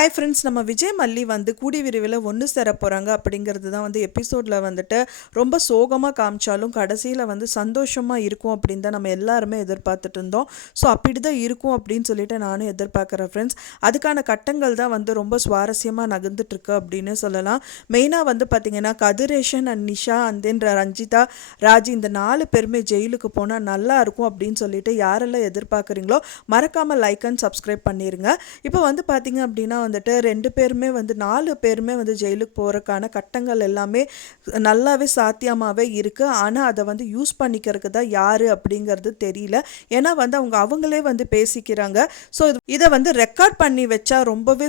Hi friends, நம்ம விஜய் மல்லி வந்து கூடி விரைவில் ஒன்று சேர போகிறாங்க அப்படிங்கிறது தான் வந்து எபிசோடில் வந்துட்டு ரொம்ப சோகமாக காமிச்சாலும் கடைசியில் வந்து சந்தோஷமாக இருக்கும் அப்படின்னு தான் நம்ம எல்லாருமே எதிர்பார்த்துட்டு இருந்தோம். ஸோ அப்படி தான் இருக்கும் அப்படின்னு சொல்லிட்டு நானும் எதிர்பார்க்குறேன் ஃப்ரெண்ட்ஸ். அதுக்கான கட்டங்கள் தான் வந்து ரொம்ப சுவாரஸ்யமாக நகர்ந்துட்டுருக்கு அப்படின்னு சொல்லலாம். மெயினாக வந்து பார்த்திங்கன்னா Kathiresan and Nisha and then Ranjitha, Raji இந்த 4 பேருமே ஜெயிலுக்கு போனால் நல்லா இருக்கும் அப்படின்னு சொல்லிட்டு யாரெல்லாம் எதிர்பார்க்குறீங்களோ மறக்காமல் லைக் அண்ட் சப்ஸ்கிரைப் பண்ணிடுங்க. இப்போ வந்து பார்த்திங்க அப்படின்னா வந்துட்டு 2 பேருமே வந்து 4 பேருமே வந்து ஜெயிலுக்கு போகிறக்கான கட்டங்கள் எல்லாமே நல்லாவே சாத்தியமாகவே இருக்குது. ஆனால் அதை வந்து யூஸ் பண்ணிக்கிறதுக்கு தான் யார் அப்படிங்கிறது தெரியல. ஏன்னா வந்து அவங்களே வந்து பேசிக்கிறாங்க. ஸோ இதை வந்து ரெக்கார்ட் பண்ணி வச்சா ரொம்பவே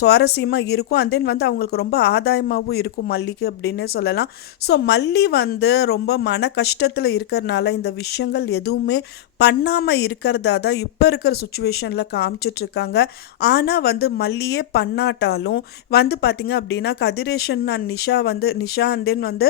சுவாரஸ்யமாக இருக்கும். அண்ட் தென் வந்து அவங்களுக்கு ரொம்ப ஆதாயமாகவும் இருக்கும் மல்லிக்கு அப்படின்னே சொல்லலாம். ஸோ மல்லி வந்து ரொம்ப மன கஷ்டத்தில் இருக்கிறதுனால இந்த விஷயங்கள் எதுவுமே பண்ணாமல் இருக்கிறதா தான் இப்போ இருக்கிற சுச்சுவேஷனில் காமிச்சிட்ருக்காங்க. ஆனால் வந்து மல்லியே பண்ணாட்டாலும் வந்து பார்த்திங்க அப்படின்னா Kathiresan and Nisha and then வந்து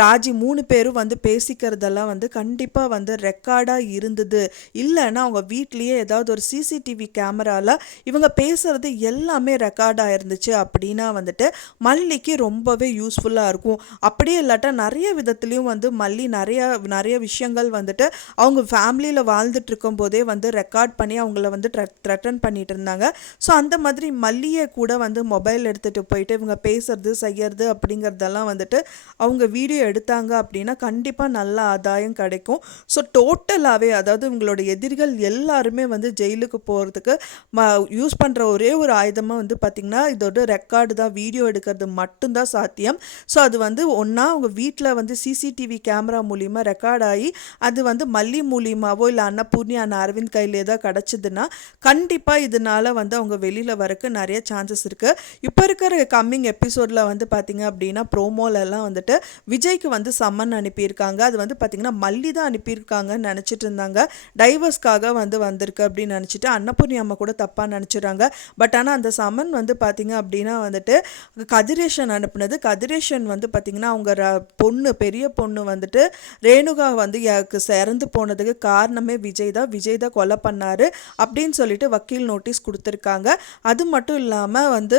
ராஜி 3 பேரும் வந்து பேசிக்கிறதெல்லாம் வந்து கண்டிப்பாக வந்து ரெக்கார்டாக இருந்தது. இல்லைன்னா அவங்க வீட்லேயே ஏதாவது ஒரு சிசிடிவி கேமராவில் இவங்க பேசுகிறது எல்லாமே ரெக்கார்டாக இருந்துச்சு அப்படின்னா வந்துட்டு மல்லிக்கு ரொம்பவே யூஸ்ஃபுல்லாக இருக்கும். அப்படியே இல்லாட்டா நிறைய விதத்துலேயும் வந்து மல்லி நிறைய விஷயங்கள் வந்துட்டு அவங்க ஃபேமிலியில் வாழ்ந்துட்டு இருக்கும் போதே வந்து ரெக்கார்ட் பண்ணி அவங்கள வந்து த்ரெட்டன் பண்ணிட்டு இருந்தாங்க. ஸோ அந்த மாதிரி மல்லியை கூட வந்து மொபைல் எடுத்துகிட்டு போயிட்டு இவங்க பேசுறது செய்யறது அப்படிங்கிறதெல்லாம் வந்துட்டு அவங்க வீடியோ எடுத்தாங்க அப்படின்னா கண்டிப்பாக நல்ல ஆதாயம் கிடைக்கும். ஸோ டோட்டலாகவே அதாவது இவங்களோட எதிரிகள் எல்லாருமே வந்து ஜெயிலுக்கு போகிறதுக்கு யூஸ் பண்ணுற ஒரே ஒரு ஆயுதமாக வந்து பார்த்திங்கன்னா இதோட ரெக்கார்டு தான், வீடியோ எடுக்கிறது மட்டும்தான் சாத்தியம். ஸோ அது வந்து ஒன்றா அவங்க வீட்டில் வந்து சிசிடிவி கேமரா மூலிமா ரெக்கார்ட் ஆகி அது வந்து மல்லி மூலியமாவோ இல்லை அன்னபூர்ணி அரவிந்த் கையிலே தான் கிடச்சிதுன்னா கண்டிப்பாக இதனால் வந்து அவங்க வெளியில் வரக்கு நிறைய சான்சஸ் இருக்குது. இப்போ இருக்கிற கம்மிங் எபிசோடில் வந்து பார்த்திங்க அப்படின்னா ப்ரோமோலெல்லாம் வந்துட்டு விஜய்க்கு வந்து சம்மன் அனுப்பியிருக்காங்க. அது வந்து பார்த்திங்கன்னா மல்லி தான் அனுப்பியிருக்காங்கன்னு நினச்சிட்டு இருந்தாங்க. டைவர்ஸ்க்காக வந்து வந்திருக்கு அப்படின்னு நினச்சிட்டு அன்னபூர்ணி அம்மா கூட தப்பாக நினச்சிடுறாங்க. பட் ஆனால் அந்த சம்மன் வந்து பார்த்திங்க அப்படின்னா வந்துட்டு கதிரேஷன் அனுப்புனது. கதிரேஷன் வந்து பார்த்திங்கன்னா அவங்க பெரிய பொண்ணு வந்துட்டு ரேணுகா வந்து இறந்து போனதுக்கு காரணமே விஜய் தான் கொலை பண்ணாரு அப்படின்னு சொல்லிட்டு வக்கீல் நோட்டீஸ் கொடுத்துருக்காங்க. அது மட்டும் இல்லாமல் வந்து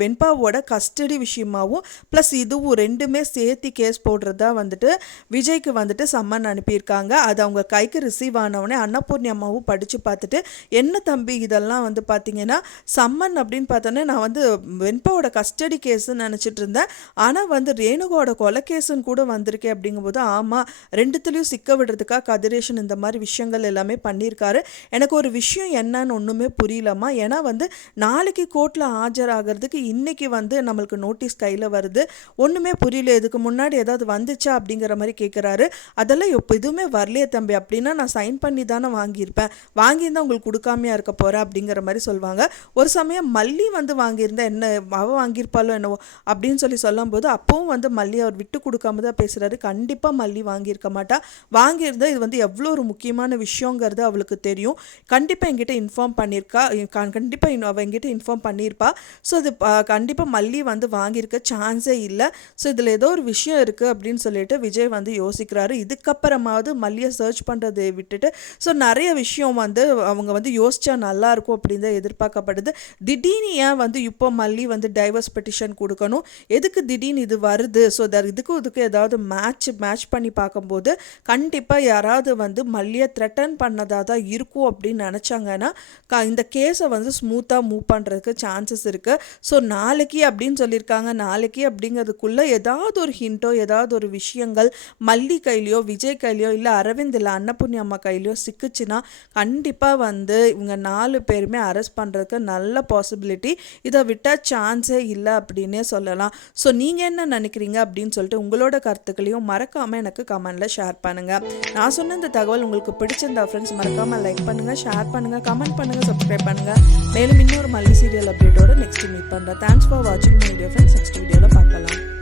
வெண்பாவோட கஸ்டடி விஷயமாகவும் ப்ளஸ் இதுவும் ரெண்டுமே சேர்த்து கேஸ் போடுறதா வந்துட்டு விஜய்க்கு வந்துட்டு சம்மன் அனுப்பியிருக்காங்க. அது அவங்க கைக்கு ரிசீவ் ஆனவுடனே அன்னபூர்ணி அம்மாவும் படித்து பார்த்துட்டு என்ன தம்பி இதெல்லாம் வந்து பார்த்தீங்கன்னா சம்மன் அப்படின்னு பார்த்தோன்னே நான் வந்து வெண்பாவோட கஸ்டடி கேஸுன்னு நினச்சிட்டு இருந்தேன். ஆனால் வந்து ரேணுகாவோட கொலை கேஸுன்னு கூட வந்திருக்கேன் அப்படிங்கும்போது ஆமாம் ரெண்டுத்துலேயும் சிக்க விடுறதுக்காக கதிரேஷன் இந்த மாதிரி விஷயங்கள் எல்லாமே பண்ணியிருக்காரு. எனக்கு ஒரு விஷயம் என்னன்னு ஒன்றுமே புரியலம்மா. ஏன்னா வந்து நாளைக்கு கோர்ட்டில் ஆஜராகிறதுக்கு இன்றைக்கி வந்து நம்மளுக்கு நோட்டீஸ் கையில் வருது. ஒன்றுமே புரியல, இதுக்கு முன்னாடி ஏதாவது வந்துச்சா அப்படிங்கிற மாதிரி கேட்குறாரு. அதெல்லாம் எதுவுமே வரலையே தம்பி, அப்படின்னா நான் சைன் பண்ணி தானே வாங்கியிருப்பேன், வாங்கியிருந்தால் உங்களுக்கு கொடுக்காமையா இருக்க போகிறேன் அப்படிங்கிற மாதிரி சொல்லுவாங்க. ஒரு சமயம் மல்லி வந்து வாங்கியிருந்தா என்ன அவள் வாங்கியிருப்பாளோ என்னவோ அப்படின்னு சொல்லும்போது அப்பவும் வந்து மல்லி அவர் விட்டு கொடுக்காம தான் பேசுகிறாரு. கண்டிப்பாக மல்லி வாங்கியிருக்க மாட்டா. வாங்கியிருந்தால் இது வந்து எவ்வளோ ஒரு முக்கியமான விஷயங்கிறது அவளுக்கு தெரியும். கண்டிப்பாக என்கிட்ட இன்ஃபார்ம் பண்ணியிருக்கா, கண்டிப்பாக அவள் என்கிட்ட இன்ஃபார்ம் பண்ணியிருப்பா. ஸோ அது கண்டிப்பாக மல்லி வந்து வாங்கியிருக்க சான்ஸே இல்லை. ஸோ இதில் ஏதோ ஒரு விஷயம் இருக்குது அப்படின்னு சொல்லிட்டு விஜய் வந்து யோசிக்கிறாரு. இதுக்கப்புறமாவது மல்லியை சர்ச் பண்ணுறதை விட்டுட்டு ஸோ நிறைய விஷயம் வந்து அவங்க வந்து யோசிச்சா நல்லாயிருக்கும் அப்படின்னு தான் எதிர்பார்க்கப்படுது. திடீர்னு ஏன் வந்து இப்போ மல்லி வந்து டைவர்ஸ் பெட்டிஷன் கொடுக்கணும், எதுக்கு திடீர்னு இது வருது? ஸோ இதுக்கு ஏதாவது மேட்ச் பண்ணி பார்க்கும்போது கண்டிப்பாக யாராவது வந்து மல்லியை த்ரெட்டன் பண்ணதாக தான் இருக்கும் அப்படின்னு நினச்சாங்கன்னா இந்த கேஸை வந்து ஸ்மூத்தாக மூவ் பண்ணுறதுக்கு சான்சஸ் இருக்குது. ஸோ நாளைக்கு அப்படின்னு சொல்லியிருக்காங்க. நாளைக்கு அப்படிங்கிறதுக்குள்ளே ஏதாவது ஒரு ஹிண்ட்டோ ஏதாவது ஒரு விஷயங்கள் மல்லி கையிலையோ விஜய் கையிலையோ இல்லை அரவிந்த் இல்லை அன்னபூர்ணி அம்மா கையிலையோ சிக்குச்சுன்னா கண்டிப்பாக வந்து இவங்க 4 பேருமே அரெஸ்ட் பண்ணுறதுக்கு நல்ல பாசிபிலிட்டி. இதை விட்டால் சான்ஸே இல்லை அப்படின்னே சொல்லலாம். ஸோ நீங்கள் என்ன நினைக்கிறீங்க அப்படின்னு சொல்லிட்டு உங்களோட கருத்துக்களையும் மறக்காமல் எனக்கு கமெண்டில் ஷேர் பண்ணுங்கள். நான் சொன்ன இந்த தகவல் உங்களுக்கு பிடிச்சிருந்தா ஃப்ரெண்ட்ஸ் மறக்காமல் லைக் பண்ணுங்கள், ஷேர் பண்ணுங்கள், கமெண்ட் பண்ணுங்கள், சப்ஸ்கிரைப் பண்ணுங்கள். மேலும் இன்னொரு மல்லி சீரியல் அப்டேட்டோட நெக்ஸ்ட் மீட் பண்ணுறேன். தேங்க்ஸ் ஃபார் வாட்சிங் மை வீடியோ ஃப்ரெண்ட்ஸ். நெக்ஸ்ட் வீடியோவில் பார்க்கலாம்.